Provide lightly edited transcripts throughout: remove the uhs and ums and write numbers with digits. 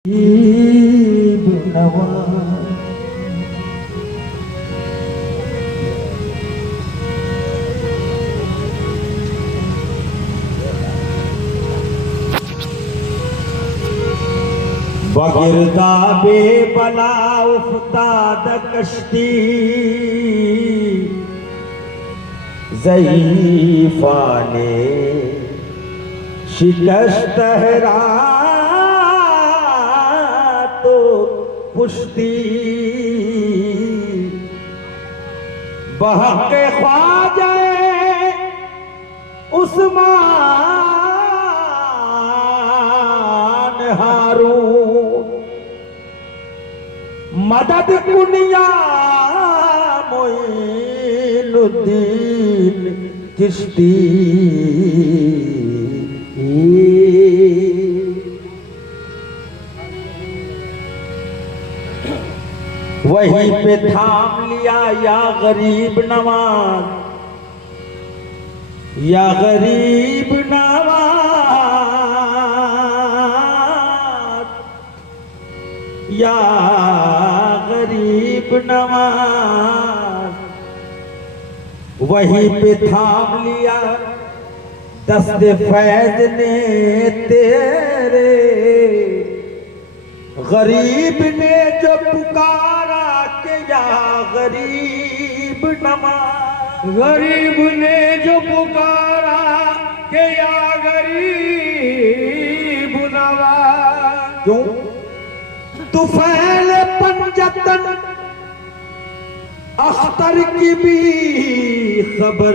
बगिरदा बेबला उफ्ताद कश्ती ज़ईफ़ा ने शिकस्त हरा तो पुश्ती बहक़ ख्वाजा उस्मान हारून मदद कुनिया मोइनुद्दीन चिश्ती वहीं पे थाम लिया या गरीब नवाज, या गरीब नवाज, या गरीब नवाज। वहीं पे थाम लिया दस्ते फैज ने तेरे, गरीब ने जो पुकारा के या गरीब नवाज, गरीब ने जो पुकारा के या गरीब नवाज। क्यों तुफैल पंजतन अख्तर की भी खबर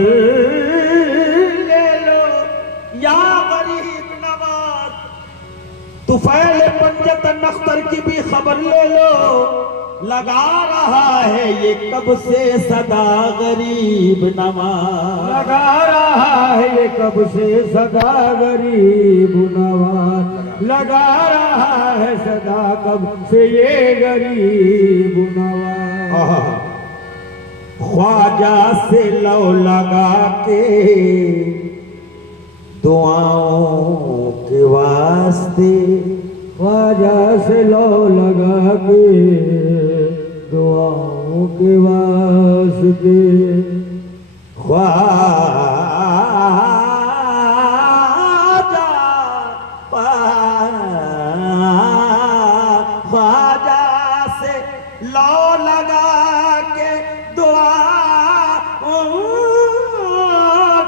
ले लो या गरीब नवाज। तुफैल पंजतन अख्तर की भी खबर ले लो, लगा रहा है ये कब से सदा गरीब नवाज, लगा रहा है ये कब से सदा गरीब नवाज, लगा रहा है सदा कब से ये गरीब नवाज। ख्वाजा से लो लगा के दुआओं के वास्ते, ख्वाजा से लो लगा के दुआओं के वास्ते। ख्वाजा से लो लगा के दुआओं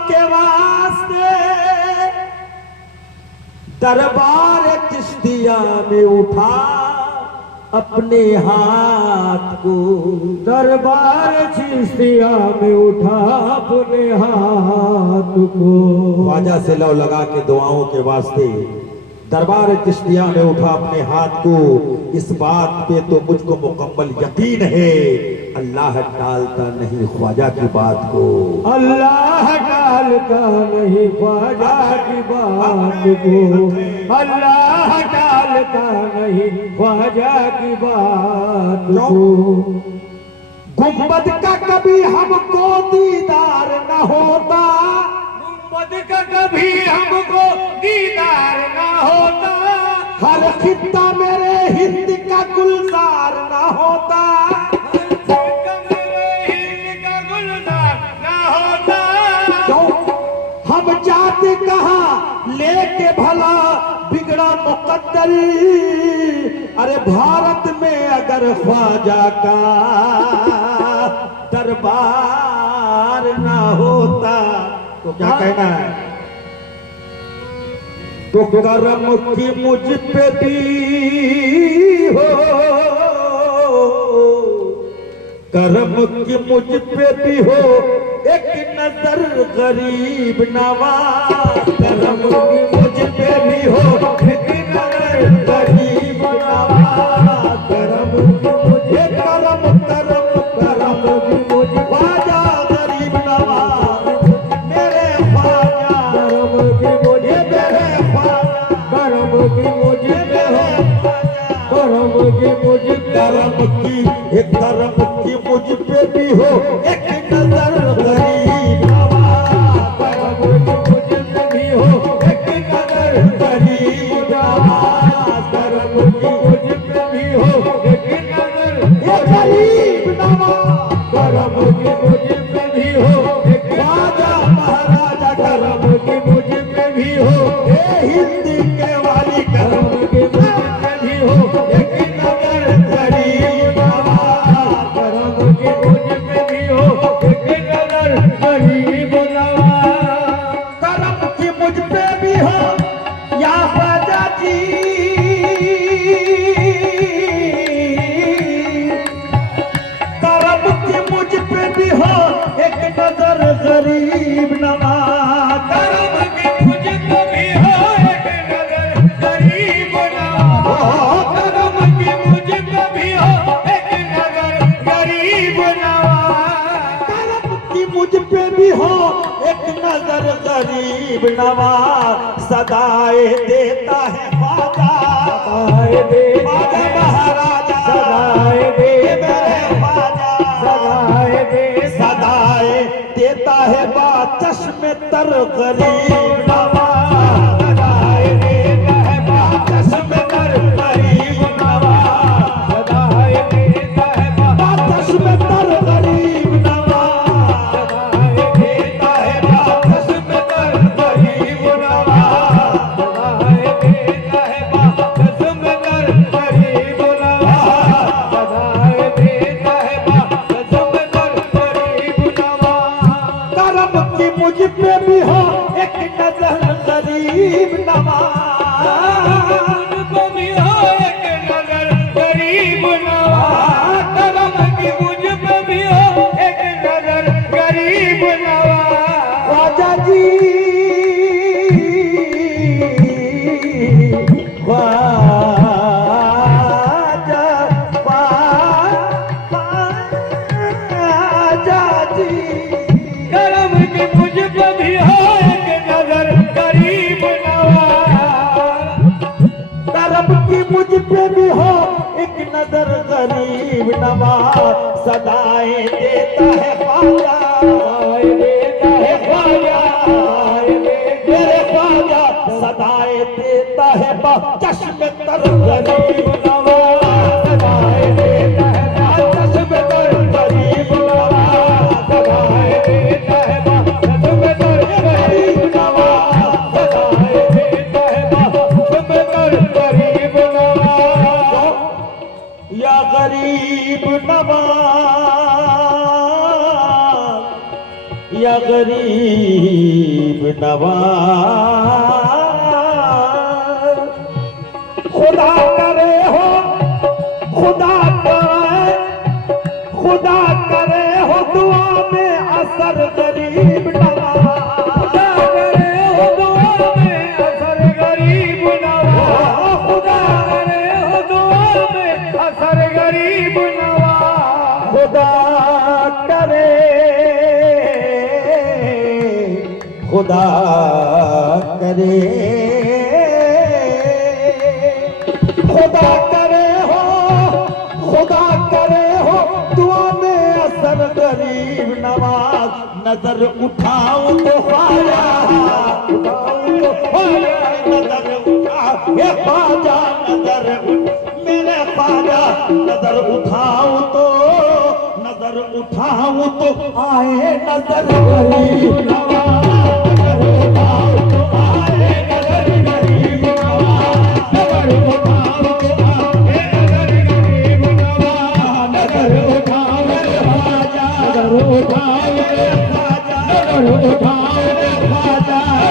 के वास्ते, दरबार चिश्तिया में उठा अपने हाथ को, दरबार चिश्तिया में उठा अपने हाथ को। ख्वाजा से लौ लगा के दुआओं के वास्ते दरबार चिश्तिया में उठा अपने हाथ को। इस बात पे तो मुझको मुकम्मल यकीन है, अल्लाह टालता नहीं ख्वाजा की बात को, अल्लाह टालता नहीं ख्वाजा की बात को, अल्लाह टालता नहीं ख्वाजा की बात को। गुंबद का कभी हमको दीदार न होता, गुंबद का कभी हमको दीदार न होता, हर खित्ता मेरे हिंद का गुलजार न होता, मेरे हिंद का गुलजार न होता। तो हम जाते कहाँ लेके भला बिगड़ा मुकद्दर, अरे भारत में अगर ख्वाजा का दरबार ना होता तो क्या कहना है। तो करम की मुझ पे भी हो, करम की मुझ पे भी हो एक नजर गरीब नवाज, करम की मुझ पे भी हो एक नजर गरीब नवाज, करम की मुझे करम करम करम की मुझे ख्वाजा गरीब नवाज, मेरे ख्वाजा करम की मुझे मेरे ख्वाजा, करम की मुझे मेरे करम की मुझे करम की मुझ पे भी हो एक नजर गरीब नवाज, करम की मुझे भी हो एक नजर गरीब नवाज, करम की गरीब नवाज करम की मुझ पे भी हो एक राजा महाराजा करम की मुझ पे भी हो हिंदी के वाली करम की मुझ पे भी हो एक नगर गरीब नवाज करम की मुझ पे भी हो एक नजर गरीब नवाज करम की मुझ पे भी हो या राजा जी करम की मुझ पे भी हो एक नजर गरीब नवाज करम की मुझ पे भी हो एक नजर गरीब नवाज करम की मुझ पे भी हो एक नजर गरीब नवाज करम की मुझ पे भी हो एक नजर गरीब नवाज सदाए देता है ख्वाजा सदाए दे ख्वाजा महाराजा सदाए दे मेरे ख्वाजा सदाए दे सदाए देता है बा चश्मे तर गरीब नवाज सदाए देता है बा चश्मे तर गरीब नवाज सदाए देता है बा चश्मे तर गरीब नवाज सदाए देता है बा चश्मे तर गरीब नवाज सदाए देता है बा कसमगर गरीब नवाज सदाए देता है बा कसमगर गरीब नवाज करम की मुझ पे भी हो एक नजर गरीब नवाज उनको भी हो एक नजर गरीब नवाज करम की मुझ पे भी हो एक नजर गरीब नवाज ख्वाजा जी ख्वाजा ख्वाजा जी करम की मुझ पे भी हो एक नजर गरीब नवाज करम की मुझ पे भी हो एक नजर गरीब नवाज सदाए देता है ख्वाजा सदाए देता है ख्वाजा सदाए देता मेरे ख्वाजा सदाए देता है बा चश्मे तर गरीब नवाज सदाए देता है बा चश्मे तर गरीब नवाज सदाए देता है बा कसमगर गरीब नवाज सदाए देता है बा कसमगर गरीब नवाज या गरीब नवाज या गरीब नवाज खुदा करे हो खुदा करे हो दुआ में असर गरीब नवाज करे हो दुआ में असर गरीब नवाज खुदा करे हो दुआ में असर गरीब नवाज खुदा करे खुदा करे खुदा करे हो दुआ में असर गरीब नवाज नजर उठाओ तो ख्वाजा नजर उठाओ हे ख्वाजा नजर मेरे ख्वाजा नजर उठाओ तो आए नजर गरीब नवाज नजर उठाओ तो आए नजर गरीब नवाज नजर उठाओ तो आए नजर गरीब नवाज नजर उठाओ मेरे ख्वाजा नजर उठाओ मेरे ख्वाजा नजर उठाओ मेरे ख्वाजा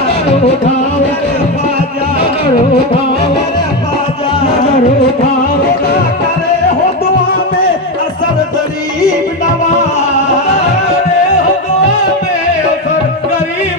नजर उठाओ मेरे ख्वाजा नजर उठाओ मेरे ख्वाजा नजर उठाओ खुदा करे हो दुआ में असर गरीब नवाज करे हो दुआ में असर गरीब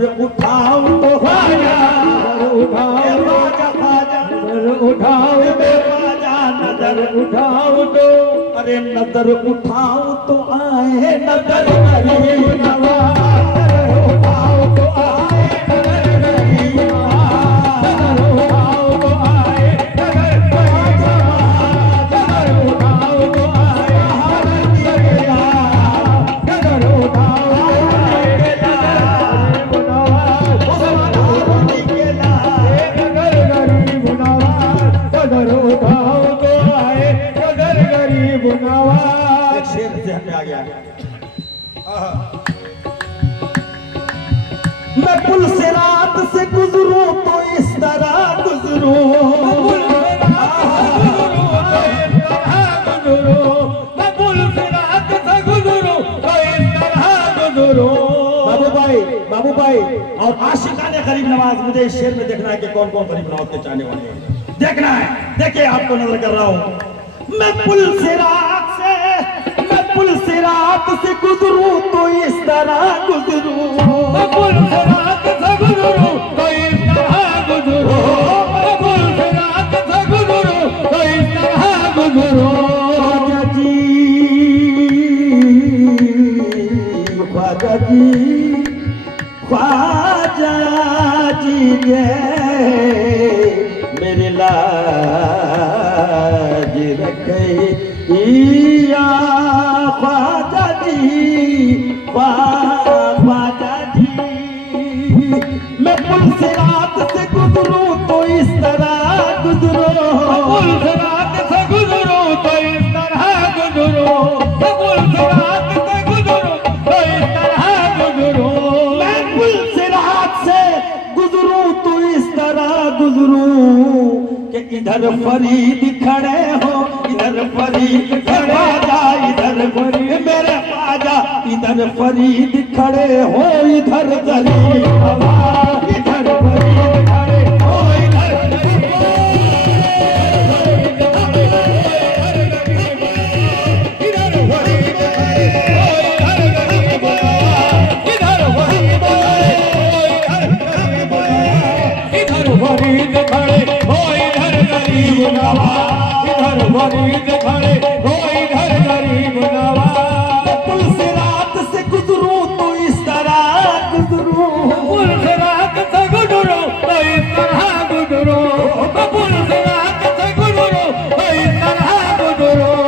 नजर उठाऊं तो ख्वाजा उठाओ ए ख्वाजा ख्वाजा उठाओ ए ख्वाजा नजर उठाओ तो अरे नजर उठाऊं तो आए नजर गरीब नवाज उठाओ तो आए नजर गरीब नजर उठाओ तो आए नजर गरीब नजर उठाओ तो आए नजर उठाओ एक शेर से हमें आ गया मैं पुल से रात से गुजरूं तो इस तरह गुजरूं बाबू भाई और आशिकाने गरीब नवाज मुझे इस शेर में देखना है कि कौन कौन गरीब नवाज के चाहने वाले हैं देखना है देखिए आपको नजर कर रहा हूं मैं पुल से रात से गुजरूं तो इस तरह गुजरूं मैं पुल से रात से गुजरूं तो इस तरह गुजरूं मैं पुल से रात से गुजरूं तो इस तरह गुजरूं ख्वाजा जी ये मेरे लाज रखैया ख्वाजा जी मैं पुल से रात से गुजरूं तो इस तरह गुजरूं पुल से रात से गुजरूं तो इस तरह गुजरूं मैं पुल से रात से गुजरूं तो इस तरह गुजरूं मैं पुल से रात से गुजरूं तो इस तरह गुजरूं कि इधर फरीद खड़े हो इधर फरीद ख्वाजा इधर फरीद मेरे ख्वाजा इधर फरीद खड़े हो इधर गरीब नवाज इधर फरीद खड़े हो इधर फरीद खड़े हो इधर गरीब नवाज इधर फरीद खड़े हो इधर गरीब नवाज पुल से रात से गुजरूं तो इस तरह गुजरूं पुल से रात से गुजरूं तो इस तरह गुजरूं पुल से रात से गुजरूं तो इस तरह गुजरूं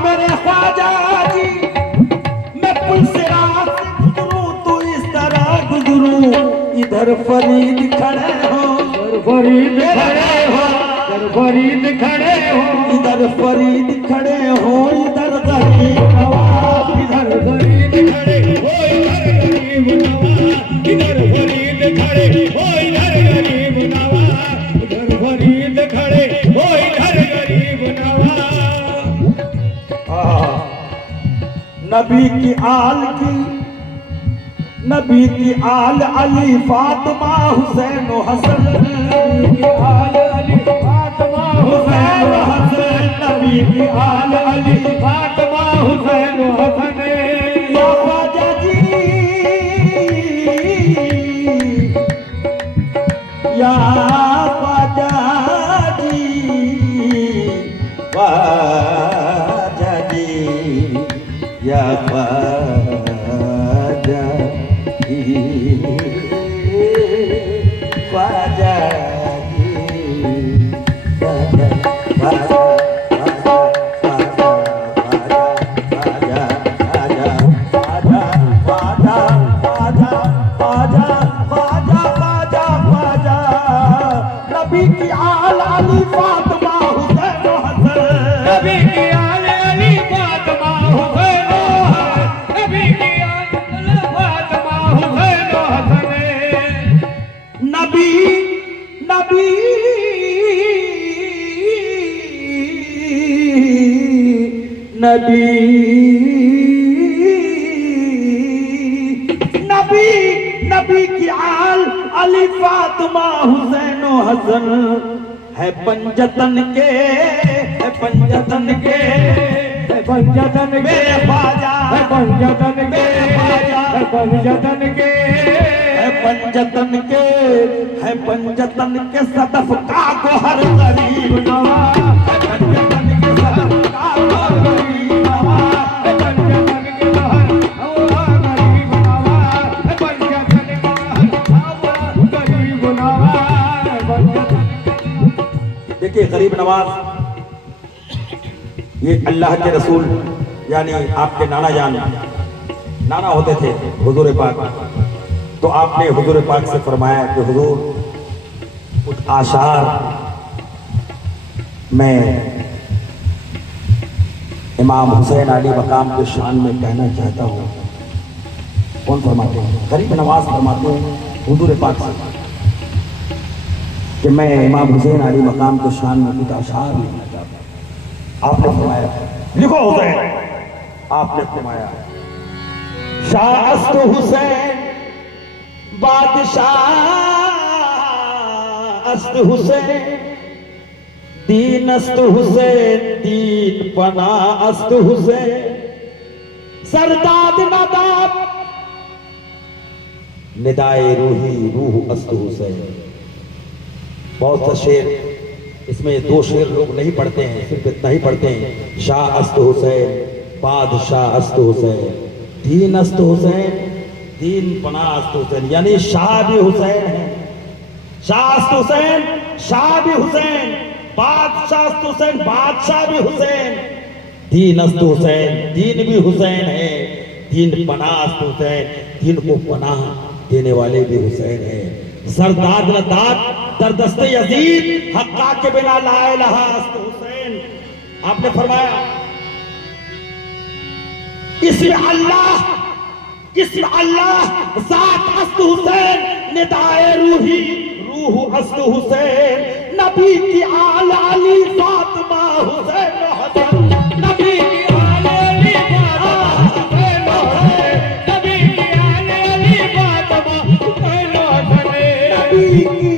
मेरे ख्वाजा जी मैं पुल से रात से गुजरूं तो इस तरह गुजरूं इधर फरीद खड़े हो फरीद खड़े हो इधर फरीद खड़े हो इधर फरीद खड़े हो इधर गरीब नवाज इधर फरीद खड़े हो इधर गरीब नवाज इधर फरीद खड़े हो इधर गरीब नवाज इधर फरीद खड़े हो इधर गरीब नवाज नबी की आल अली फातिमा हुसैन हसन की आल अली फातिमा हुसैन हसन नबी की आल अली फातिमा हुसैन हसन ख्वाजा जी या ख्वाजा जी ख्वाजा जी या ख्वाजा जी ख्वाजा जी ख्वाजा नबी की आल अली फातिमा हुसैन हसन नबी की आल अली फातिमा हुसैन नबी की आल फातिमा हुसैन हसन नबी नबी नबी की आल अली फातिमा हुसैन हसन है पंजतन के, है पंजतन के, है पंजतन के, मेरे ख्वाजा है पंजतन के, ख्वाजा है पंजतन के, है पंजतन के, है पंजतन के सदफ का गोहर गरीब नवाज, है पंजतन के सदफ का गोहर गरीब नवाज, है पंजतन के गोहर गरीब नवाज, है पंजतन के गोहर गरीब नवाज, है पंजतन। देखिए गरीब नवाज ये अल्लाह के रसूल यानी आपके नाना जान नाना होते थे हुजूर पाक, तो आपने हुजूर पाक से फरमाया कि हुजूर कुछ आशार मैं इमाम हुसैन अली मकाम के शान में कहना चाहता हूँ। कौन फरमाते हैं? गरीब नवाज फरमाते हैं हुजूर पाक से कि मैं इमाम हुसैन अली मकाम के शान में कुछ आशार लिखना चाहता हूँ। आपने फरमाया लिखो हुसैन। आपने फरमाया शाह हुसैन बादशाह अस्त हुसैन दीन अस्त हुसैन दीन पना अस्त हुसैन सरदाद नदाब निदाए रूही रूह अस्त हुसैन। बहुत सा शेर इसमें दो शेर लोग नहीं पढ़ते हैं, सिर्फ इतना ही पढ़ते हैं शाह अस्त हुसैन बादशाह अस्त हुसैन दीन अस्त हुसैन दीन पना अस्त हुसैन, यानी शाह भी हुसैन है, शाह अस्त हुसैन शाह भी हुसैन, बादशाह अस्त हुसैन बादशाह भी हुसैन, दीन अस्त हुसैन दीन भी हुसैन है, दीन पना अस्त हुसैन दीन को पनाह देने वाले भी हुसैन है। सरदाद नदाद दरदस्ते यजीद हक्का के बिना ला इलाहा अस्त हुसैन। आपने फरमाया इसमें अल्लाह ज़ात अस्त हुसैन निदाए रूही रूह अस्त हुसैन नबी की आल अली फातिमा हुसैन हसन नबी की आल अली फातिमा हुसैन हसन नबी की आल अली फातिमा हुसैन हसन नबी की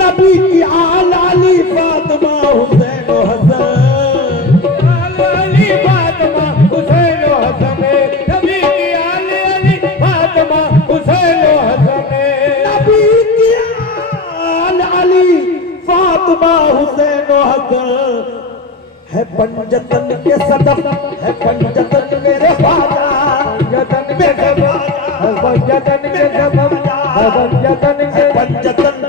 नबी की आल अली फातिमा हुसैन हसन आल अली फातिमा हुसैन हसन नबी की आल अली फातिमा हुसैन हसन नबी की आल अली फातिमा हुसैन हसन है पंजतन के सदफ है पंजतन मेरे ख्वाजा पंजतन के सबब है पंजतन के सबब है पंजतन के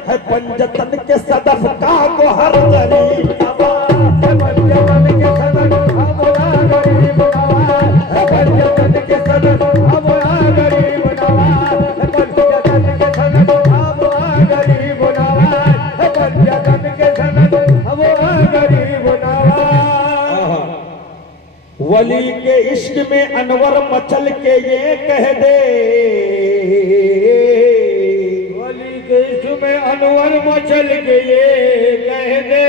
है पंजतन के सदफ का गोहर गरीब नवाज है पंजतन के सबब हमारा गरीब नवाज है पंजतन के सबब हमारा गरीब नवाज है पंजतन के सबब हमारा गरीब नवाज है पंजतन के सबब हमारा गरीब नवाज। वली के इश्क में अनवर मचल के ये कह दे वली के इश्क में अनवर मचल के ये कह दे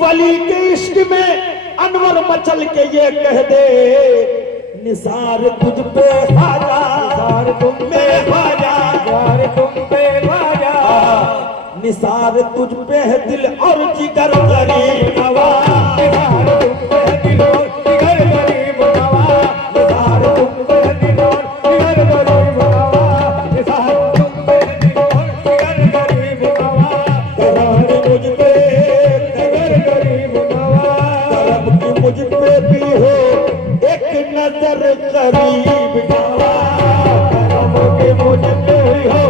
वली के इश्क में अनवर मचल के ये कह दे निसार तुझ पे ख्वाजा निसार तुम पे ख्वाजा निसार तुम पे ख्वाजा निसार तुझ पे है दिल और जिगर गरीब नवाज निसार तुम पे है दिल और जिगर गरीब नवाज निसार तुम पे है दिल और जिगर गरीब नवाज निसार तुम पे है दिल और जिगर गरीब नवाज करम मुझ पे जिगर गरीब नवाज करम की मुझ पे भी हो एक नजर करीब नवाज करम की मुझ पे हो